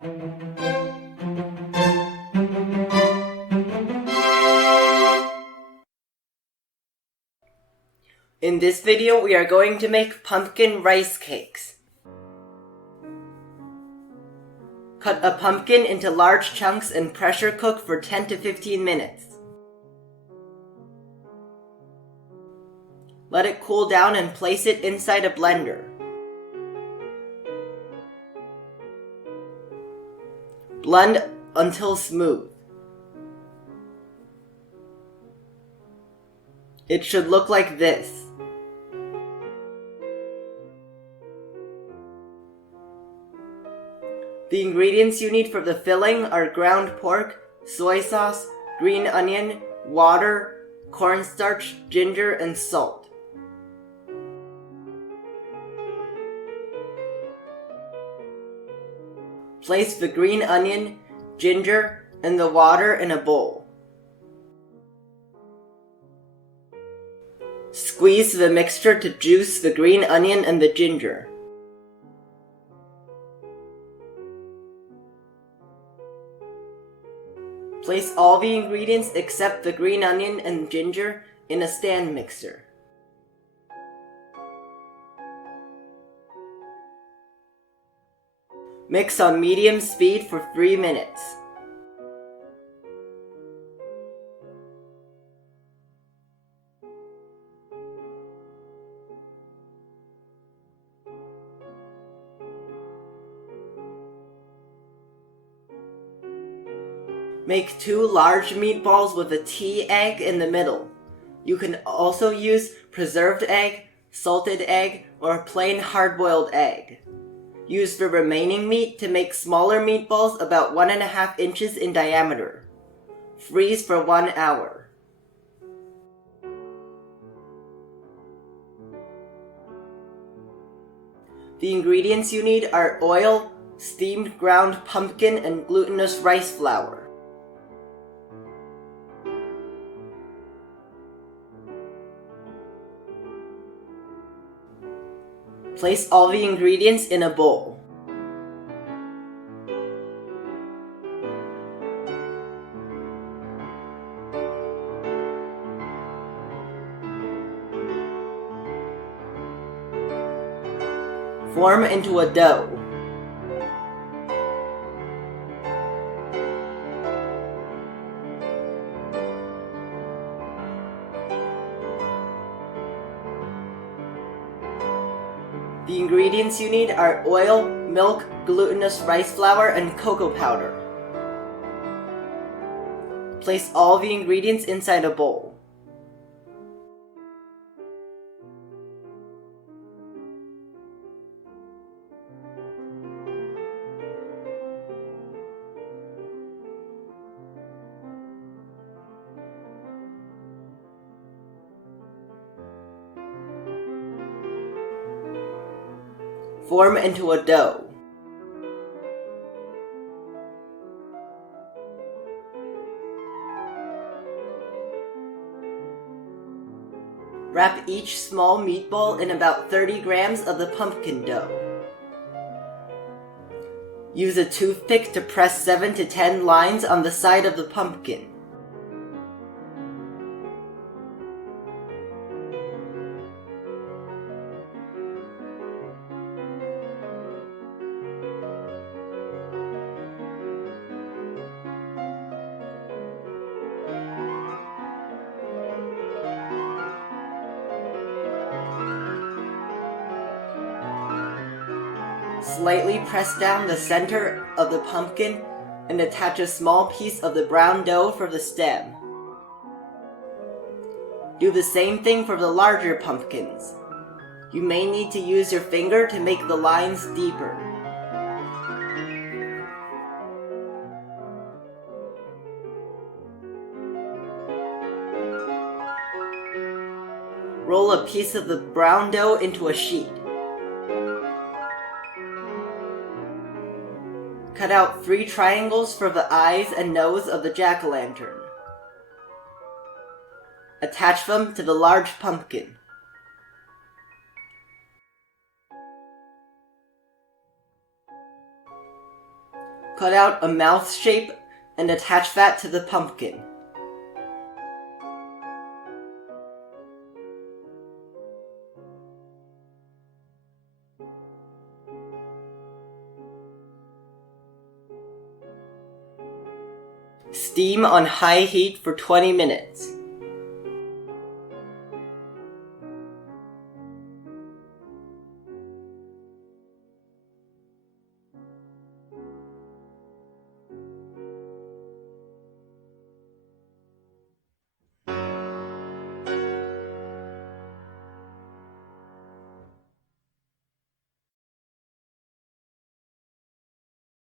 In this video, we are going to make pumpkin rice cakes. Cut a pumpkin into large chunks and pressure cook for 10 to 15 minutes. Let it cool down and place it inside a blender. Blend until smooth. It should look like this. The ingredients you need for the filling are ground pork, soy sauce, green onion, water, cornstarch, ginger, and salt. Place the green onion, ginger, and the water in a bowl. Squeeze the mixture to juice the green onion and the ginger. Place all the ingredients except the green onion and ginger in a stand mixer. Mix on medium speed for 3 minutes. Make 2 large meatballs with a tea egg in the middle. You can also use preserved egg, salted egg, or a plain hard-boiled egg. Use the remaining meat to make smaller meatballs about 1.5 inches in diameter. Freeze for 1 hour. The ingredients you need are oil, steamed ground pumpkin, and glutinous rice flour. Place all the ingredients in a bowl. Form into a dough. The ingredients you need are oil, milk, glutinous rice flour, and cocoa powder. Place all the ingredients inside a bowl. Form into a dough. Wrap each small meatball in about 30 grams of the pumpkin dough. Use a toothpick to press 7 to 10 lines on the side of the pumpkin. Slightly press down the center of the pumpkin and attach a small piece of the brown dough for the stem. Do the same thing for the larger pumpkins. You may need to use your finger to make the lines deeper. Roll a piece of the brown dough into a sheet. Cut out 3 triangles for the eyes and nose of the jack-o'-lantern. Attach them to the large pumpkin. Cut out a mouth shape and attach that to the pumpkin. Steam on high heat for 20 minutes.